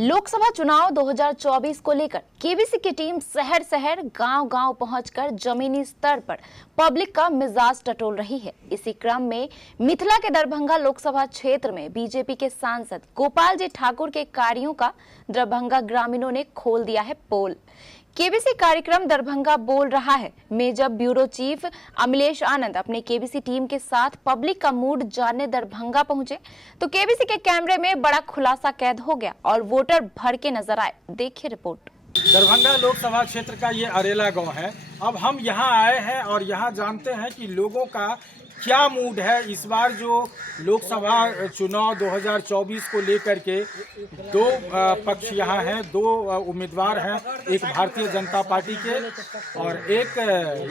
लोकसभा चुनाव 2024 को लेकर केबीसी की टीम शहर शहर गांव-गांव पहुंचकर जमीनी स्तर पर पब्लिक का मिजाज टटोल रही है। इसी क्रम में मिथिला के दरभंगा लोकसभा क्षेत्र में बीजेपी के सांसद गोपाल जी ठाकुर के कार्यों का दरभंगा ग्रामीणों ने खोल दिया है पोल। केबीसी कार्यक्रम दरभंगा बोल रहा है में जब ब्यूरो चीफ अमिलेश आनंद अपने केबीसी टीम के साथ पब्लिक का मूड जानने दरभंगा पहुंचे तो केबीसी के कैमरे में बड़ा खुलासा कैद हो गया और वोटर भर के नजर आए। देखिए रिपोर्ट। दरभंगा लोकसभा क्षेत्र का ये अरेला गांव है। अब हम यहाँ आए हैं और यहाँ जानते हैं कि लोगों का क्या मूड है इस बार जो लोकसभा चुनाव 2024 को लेकर के। दो पक्ष यहाँ हैं, दो उम्मीदवार हैं, एक भारतीय जनता पार्टी के और एक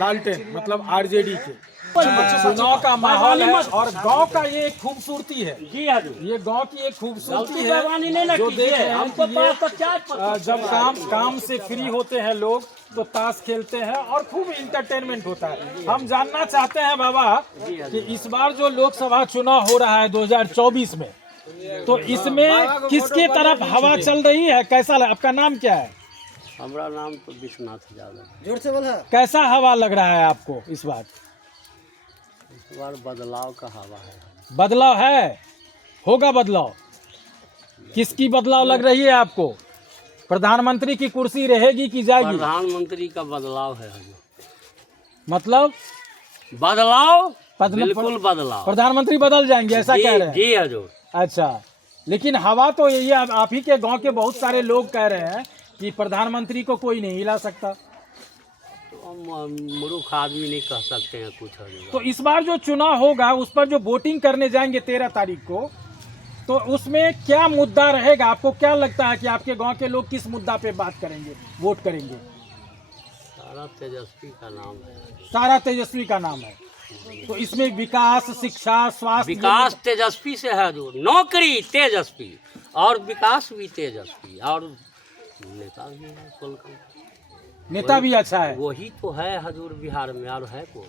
लालटेन मतलब आरजेडी के। चुनाव का माहौल है और गांव का ये एक खूबसूरती है। ये गांव की एक खूबसूरती है जो देख रहे हैं कि जब काम से फ्री होते हैं लोग तो ताश खेलते हैं और खूब इंटरटेनमेंट होता है। हम जानना चाहते हैं बाबा कि इस बार जो लोकसभा चुनाव हो रहा है 2024 में, तो इसमें किसके तरफ हवा चल रही है, कैसा आपका नाम क्या है? हमारा नाम तो विश्वनाथ यादव। जोर से बोला। कैसा हवा लग रहा है आपको इस बार? इस बार बदलाव का हवा है। बदलाव है, होगा बदलाव। किसकी बदलाव लग रही है आपको? प्रधानमंत्री की कुर्सी रहेगी कि जाएगी? प्रधानमंत्री का बदलाव है। मतलब बदलाव, बिल्कुल बदलाव। प्रधानमंत्री बदल जाएंगे ऐसा कह रहे हैं? जी हजूर। अच्छा, लेकिन हवा तो यही है। आप ही के गांव के बहुत सारे लोग कह रहे हैं कि प्रधानमंत्री को कोई नहीं हिला सकता। तो मूर्ख आदमी नहीं कह सकते हैं कुछ हजूर। तो इस बार जो चुनाव होगा उस पर जो वोटिंग करने जाएंगे 13 तारीख को, तो उसमें क्या मुद्दा रहेगा? आपको क्या लगता है कि आपके गांव के लोग किस मुद्दा पे बात करेंगे, वोट करेंगे? सारा तेजस्वी का नाम है। सारा तेजस्वी का नाम है। तो इसमें विकास, शिक्षा, स्वास्थ्य, विकास तेजस्वी से है हजूर। नौकरी तेजस्वी और विकास भी तेजस्वी और नेता भी है। नेता भी अच्छा है। वही तो है हजूर बिहार में, और है कौन?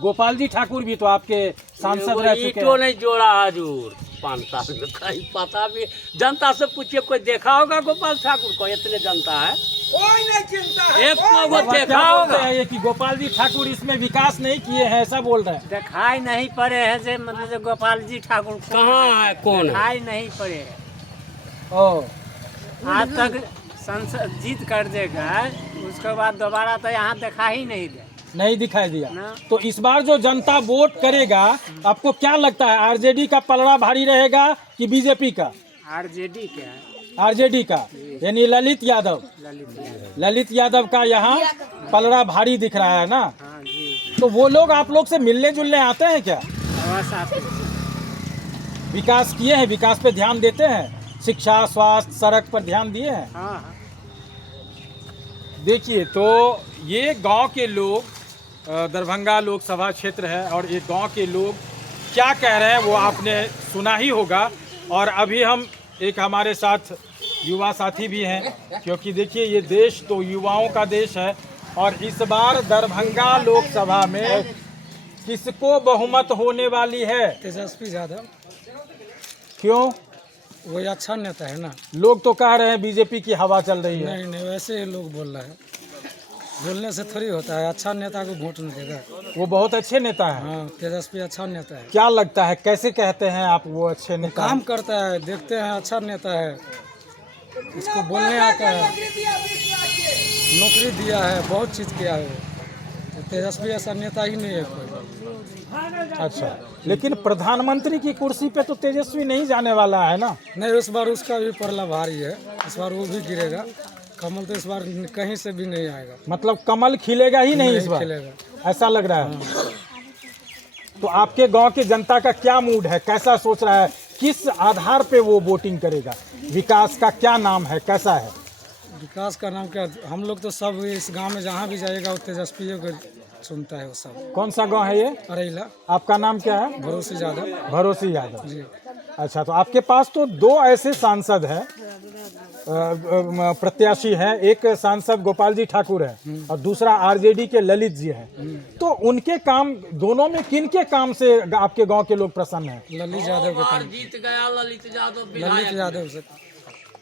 गोपाल जी ठाकुर भी तो आपके सांसद रह चुके तो हैं। नहीं जोड़ा हजूर 5 साल में, कहीं पता भी। जनता से पूछिए, कोई देखा होगा गोपाल ठाकुर को? इतने जनता है, कोई नहीं चिंता है। एक को वो क्या देखा बोलते होगा? हैं ये कि गोपाल जी ठाकुर इसमें विकास नहीं किए हैं, ऐसा बोल रहे हैं। दिखाई नहीं पड़े हैं से मतलब गोपाल जी ठाकुर कहाँ है, कौन है? दिखाई नहीं पड़े हैं। ओ, आज तक संसद जीत कर देगा, उसके बाद दोबारा तो यहाँ दिखा ही नहीं दे। नहीं दिखाई दिया ना। तो इस बार जो जनता वोट करेगा आपको क्या लगता है, आरजेडी का पलड़ा भारी रहेगा कि बीजेपी का? आरजेडी के हैं। आरजेडी का, यानी ललित यादव। ललित यादव का यहाँ पलड़ा भारी दिख रहा है ना। हाँ जी, तो वो लोग आप लोग से मिलने जुलने आते हैं क्या? अवश्य आते हैं। विकास किए हैं, विकास पे ध्यान देते हैं, शिक्षा, स्वास्थ्य, सड़क पर ध्यान दिए हैं? हाँ हाँ। देखिए, तो ये गांव के लोग, दरभंगा लोकसभा क्षेत्र है और ये गांव के लोग क्या कह रहे हैं वो आपने सुना ही होगा। और अभी हम एक हमारे साथ युवा साथी भी हैं, क्योंकि देखिए ये देश तो युवाओं का देश है। और इस बार दरभंगा लोकसभा में किसको बहुमत होने वाली है? तेजस्वी यादव। क्यों? वही अच्छा नेता है ना। लोग तो कह रहे हैं बीजेपी की हवा चल रही है। नहीं, वैसे ही लोग बोल रहे हैं। बोलने से थोड़ी होता है। अच्छा नेता को वोट नहीं देगा। वो बहुत अच्छे नेता हैं। हाँ, तेजस्वी अच्छा नेता है। क्या लगता है, कैसे कहते हैं आप वो अच्छे नेता हैं? काम करता है, देखते हैं अच्छा नेता है। इसको बोलने आता है, नौकरी दिया है, बहुत चीज़ किया है। तो तेजस्वी ऐसा नेता ही नहीं है कोई। अच्छा, लेकिन प्रधानमंत्री की कुर्सी पे तो तेजस्वी नहीं जाने वाला है ना। नहीं, इस बार उसका भी पलड़ा भारी है। इस बार वो भी गिरेगा। कमल तो इस बार कहीं से भी नहीं आएगा। मतलब कमल खिलेगा ही नहीं इस बार, खिलेगा। ऐसा लग रहा है। तो आपके गांव के जनता का क्या मूड है, कैसा सोच रहा है, किस आधार पे वो वोटिंग करेगा? विकास का क्या नाम है, कैसा है? विकास का नाम क्या? हम लोग तो सब इस गांव में जहाँ भी जाएगा वो तेजस्वी को सुनता है वो सब। कौन सा गांव है ये? अरेला। आपका नाम क्या है? भरोसे यादव। भरोसे यादव जी। अच्छा, तो आपके पास तो दो ऐसे सांसद हैं, प्रत्याशी हैं। एक सांसद गोपाल जी ठाकुर है और दूसरा आरजेडी के ललित जी हैं। तो उनके काम, दोनों में किन के काम से आपके गांव के लोग प्रसन्न हैं? ललित यादव के काम। जीत गया ललित यादव ललित यादव से।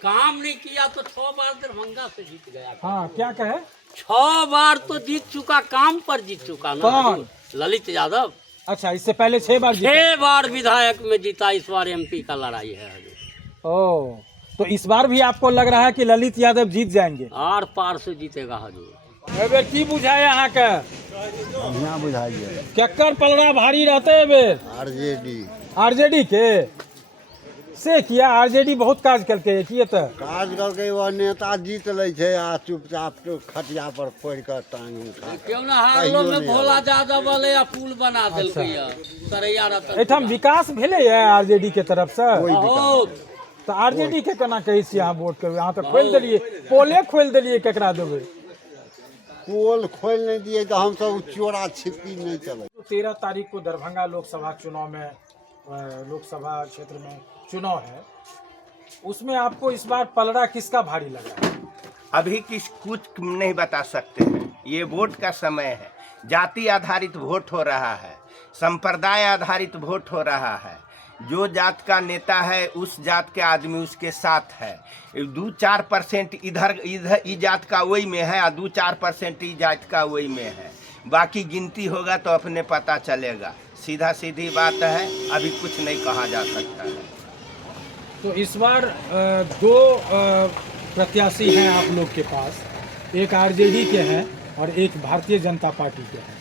काम नहीं किया तो 6 बार दरभंगा से जीत गया। हाँ, क्या कहे? 6 बार तो जीत चुका, काम पर जीत चुका ना। कौन? ललित यादव। अच्छा, इससे पहले 6 बार जीता? 6 बार विधायक में जीता, इस बार MP का लड़ाई है अभी। ओ, तो इस बार भी आपको लग रहा है कि ललित यादव जीत जाएंगे? आर पार से जीतेगा हजूर। एबे की बुझाए यहाँ के? यहाँ बुझाइए केकर पलड़ा भारी रहते है बे? आरजेडी के से किया। आरजेडी बहुत काज करके किए तो काज करके वो नेता जीत ले छे आ चुपचाप तो खटिया पर पड़ कर टांग उठा क्यों ना हारलो में भोला यादव वाले या पुल बना देलकै या सरैया रतन। एठाम विकास भेले है आरजेडी के तरफ से? बहुत। तो आरजेडी के केना कहै छी अहाँ वोट करबै? अहाँ तो खोल देलिए, पोले खोल देलिए, केकरा देबै? पोल खोल नहीं दिए तो हम सब चोरा छिपी नहीं चले। 13 तारीख को दरभंगा लोकसभा चुनाव में, लोकसभा क्षेत्र में चुनाव है, उसमें आपको इस बार पलड़ा किसका भारी लगा? अभी कुछ नहीं बता सकते हैं। ये वोट का समय है। जाति आधारित वोट हो रहा है, संप्रदाय आधारित वोट हो रहा है। जो जात का नेता है उस जात के आदमी उसके साथ है। 2-4% इधर इस जात का वही में है और 2-4% इस जात का वही में है। बाकी गिनती होगा तो अपने पता चलेगा। सीधा सीधी बात है, अभी कुछ नहीं कहा जा सकता है। तो इस बार 2 प्रत्याशी हैं आप लोग के पास, एक आरजेडी के हैं और एक भारतीय जनता पार्टी के हैं,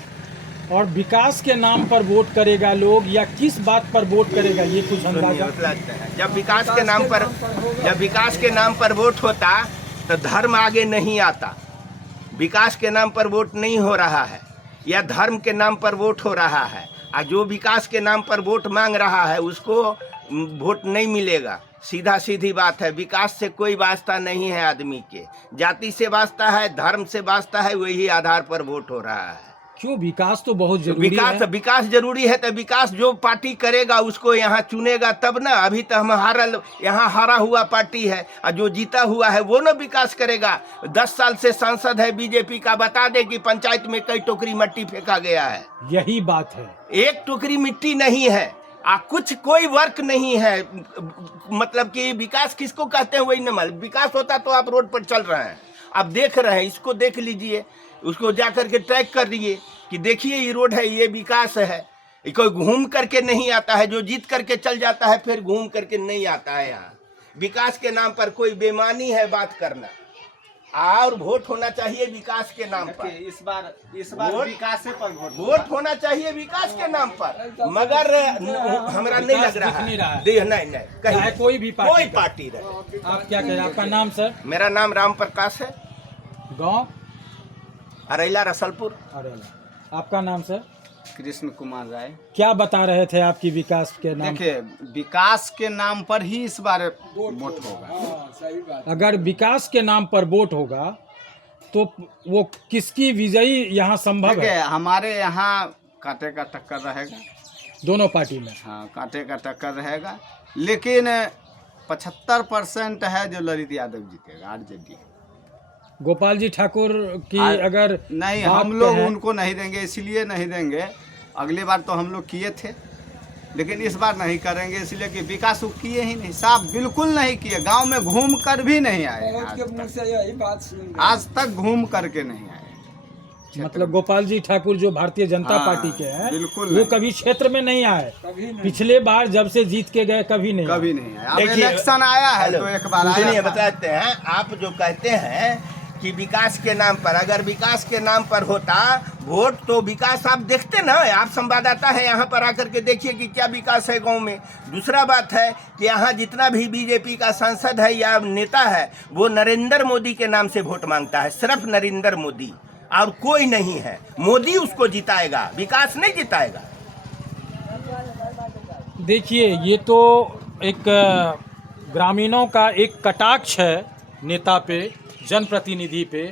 और विकास के नाम पर वोट करेगा लोग या किस बात पर वोट करेगा, ये कुछ अंदाजा लगता है? जब विकास के नाम पर वोट होता तो धर्म आगे नहीं आता। विकास के नाम पर वोट नहीं हो रहा है, या धर्म के नाम पर वोट हो रहा है, और जो विकास के नाम पर वोट मांग रहा है उसको वोट नहीं मिलेगा। सीधा सीधी बात है। विकास से कोई वास्ता नहीं है आदमी के, जाति से वास्ता है, धर्म से वास्ता है, वही आधार पर वोट हो रहा है। क्यों? विकास तो बहुत जरूरी है। विकास जरूरी है तो विकास जो पार्टी करेगा उसको यहाँ चुनेगा तब ना। अभी तो हम यहाँ हारा हुआ पार्टी है, और जो जीता हुआ है वो ना विकास करेगा। 10 साल से सांसद है बीजेपी का, बता दे कि पंचायत में कई टोकरी मिट्टी फेंका गया है। यही बात है, एक टोकरी मिट्टी नहीं है, कोई वर्क नहीं है। मतलब कि विकास किसको कहते हैं वही न मालूम। विकास होता तो आप रोड पर चल रहे हैं, आप देख रहे हैं, इसको देख लीजिए, उसको जा करके ट्रैक कर लीजिए कि देखिए ये रोड है, ये विकास है। कोई घूम करके नहीं आता है, जो जीत करके चल जाता है फिर घूम करके नहीं आता है। यहाँ विकास के नाम पर कोई बेईमानी है बात करना, और वोट होना चाहिए विकास के नाम पर। इस बार विकास पर वोट होना चाहिए विकास के नाम पर, मगर हमारा नहीं लग रहा है। नहीं कहीं कोई भी पार्टी रहे। आप क्या कह रहे हैं? आपका नाम सर? मेरा नाम राम प्रकाश है, गांव अरेला रसलपुर। अरेला। आपका नाम सर? कृष्ण कुमार राय। क्या बता रहे थे आपकी विकास के नाम? देखिए, विकास के नाम पर ही इस बार वोट होगा। अगर विकास के नाम पर वोट होगा तो वो किसकी विजयी यहाँ संभव है? हमारे यहाँ कांटे का टक्कर रहेगा दोनों पार्टी में। हाँ, कांटे का टक्कर रहेगा, लेकिन 75% है जो ललित यादव जीतेगा, आरजेडी। गोपाल जी ठाकुर की अगर नहीं, हम लोग उनको नहीं देंगे, इसलिए नहीं देंगे। अगली बार तो हम लोग किए थे, लेकिन इस बार नहीं करेंगे, इसलिए कि विकास वो किए ही नहीं, साफ बिल्कुल नहीं किए। गांव में घूम कर भी नहीं आए, आज तक घूम करके नहीं आए। मतलब गोपाल जी ठाकुर जो भारतीय जनता पार्टी के हैं, बिल्कुल वो कभी क्षेत्र में नहीं आए। पिछले बार जब से जीत के गए कभी नहीं आए। अब इलेक्शन आया है तो एक बार आया। बताते हैं, आप जो कहते हैं कि विकास के नाम पर, अगर विकास के नाम पर होता वोट तो विकास आप देखते ना, आप संवाददाता है, यहाँ पर आकर के देखिए कि क्या विकास है गांव में। दूसरा बात है कि यहाँ जितना भी बीजेपी का सांसद है या नेता है वो नरेंद्र मोदी के नाम से वोट मांगता है, सिर्फ नरेंद्र मोदी, और कोई नहीं है। मोदी उसको जिताएगा, विकास नहीं जिताएगा। देखिए, ये तो एक ग्रामीणों का एक कटाक्ष है नेता पे, जनप्रतिनिधि पे।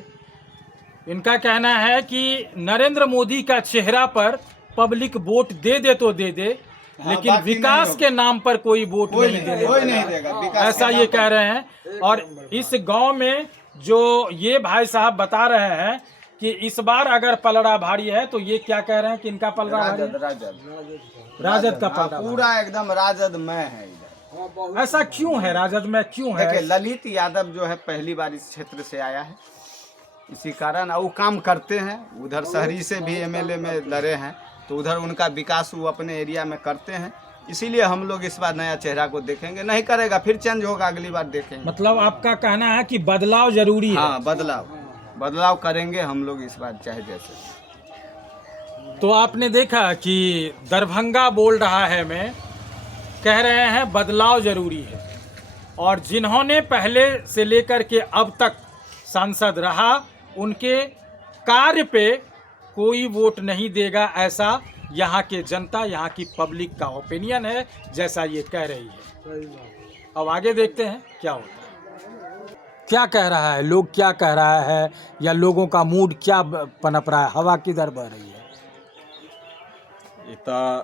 इनका कहना है कि नरेंद्र मोदी का चेहरा पर पब्लिक वोट दे दे तो दे दे, लेकिन विकास के नाम पर कोई वोट नहीं देगा, ऐसा ये कह रहे हैं। और इस गांव में जो ये भाई साहब बता रहे हैं कि इस बार अगर पलड़ा भारी है, तो ये क्या कह रहे हैं कि इनका पलड़ा भारी है? राजद का पलड़ा पूरा एकदम राजद में है। ऐसा क्यों है? राजद में क्यों है? देखिए, ललित यादव जो है पहली बार इस क्षेत्र से आया है, इसी कारण वो काम करते हैं। उधर शहरी से भी एमएलए में लड़े हैं, तो उधर उनका विकास वो अपने एरिया में करते हैं। इसीलिए हम लोग इस बार नया चेहरा को देखेंगे। नहीं करेगा फिर चेंज होगा, अगली बार देखेंगे। मतलब आपका कहना है कि बदलाव जरूरी है? हाँ, बदलाव करेंगे हम लोग इस बार, चाहे जैसे। तो आपने देखा कि दरभंगा बोल रहा है, मैं कह रहे हैं बदलाव जरूरी है, और जिन्होंने पहले से लेकर के अब तक सांसद रहा उनके कार्य पे कोई वोट नहीं देगा, ऐसा यहाँ के जनता, यहाँ की पब्लिक का ओपिनियन है, जैसा ये कह रही है। अब आगे देखते हैं क्या होता है, क्या कह रहा है लोग, क्या कह रहा है, या लोगों का मूड क्या पनप रहा है, हवा किधर बह रही है। ई तो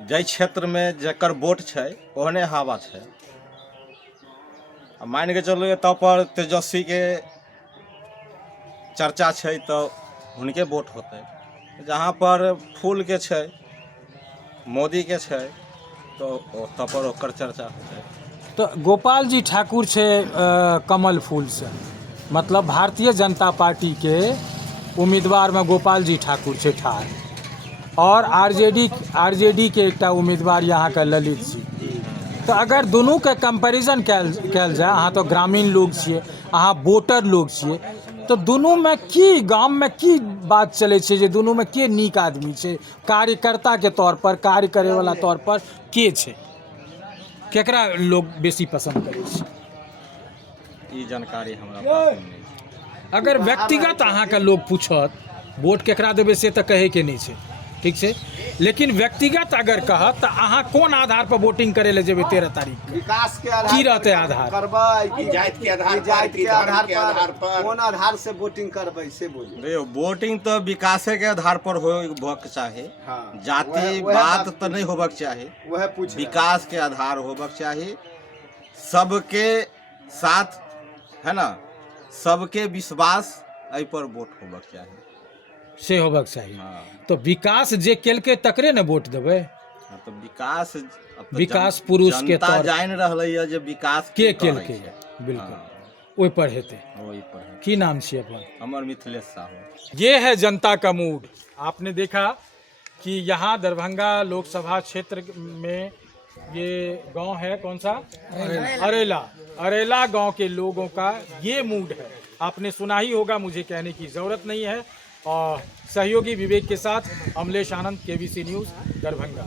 जै क्षेत्र में जकर वोट छै ओहने हवा छै। मान के चलो तब पर तेजस्वी के चर्चा छै तो उनके वोट होते। जहाँ पर फूल के छै, मोदी के छै, तो तब पर ओकर चर्चा होते। तो गोपाल जी ठाकुर छे कमल फूल से, मतलब भारतीय जनता पार्टी के उम्मीदवार में गोपाल जी ठाकुर छे ठार, और आरजेडी के एक उम्मीदवार यहाँ का ललित जी। तो अगर दोनों के कंपैरिजन कैल जाए, अहाँ तो ग्रामीण लोग छिए, अहाँ वोटर लोग छिए, तो दोनों में की गांव में की बात चले छे जे दोनों में के नीक आदमी छे, कार्यकर्ता के तौर पर, कार्य करे वाला तौर पर के छे, केकरा लोग बेसी पसंद करे छे? ई जानकारी हमरा पास नहीं। अगर व्यक्तिगत अहाँ का लोग पूछत वोट केकरा देबे से तो कहे के नहीं छे, ठीक है, लेकिन व्यक्तिगत अगर कहत तो अहाँ कोन आधार पर वोटिंग करे ले जेबे 13 तारीख? विकास के आधार की रहते आधार? करबै जाति के आधार पर, कौन आधार से वोटिंग करबै से बोलिए। वोटिंग तो विकासे के आधार पर होबक चाही, हाँ, जाति वह बात तो नहीं होबक चाही, वह पूछ विकास के आधार होबक चाही, सबके साथ है ना, सबके विश्वास एहि पर वोट होबक चाही से होबक चाहिए। हाँ। तो विकास जे केलके तकरे ने वोट देबै। तो विकास विकास पुरुष के तौर जान रहलै है जे विकास के केलके, बिल्कुल ओहि पर हेतै। वही पर है। की नाम छियै अपन? हमर मिथिलेश साहू। ये है जनता का मूड। आपने देखा कि यहाँ दरभंगा लोकसभा क्षेत्र में ये गांव है, कौन सा? अरेला गांव के लोगों का ये मूड है। आपने सुना ही होगा, मुझे कहने की ज़रूरत नहीं है। और सहयोगी विवेक के साथ अमलेश आनंद, केबीसी न्यूज़, दरभंगा।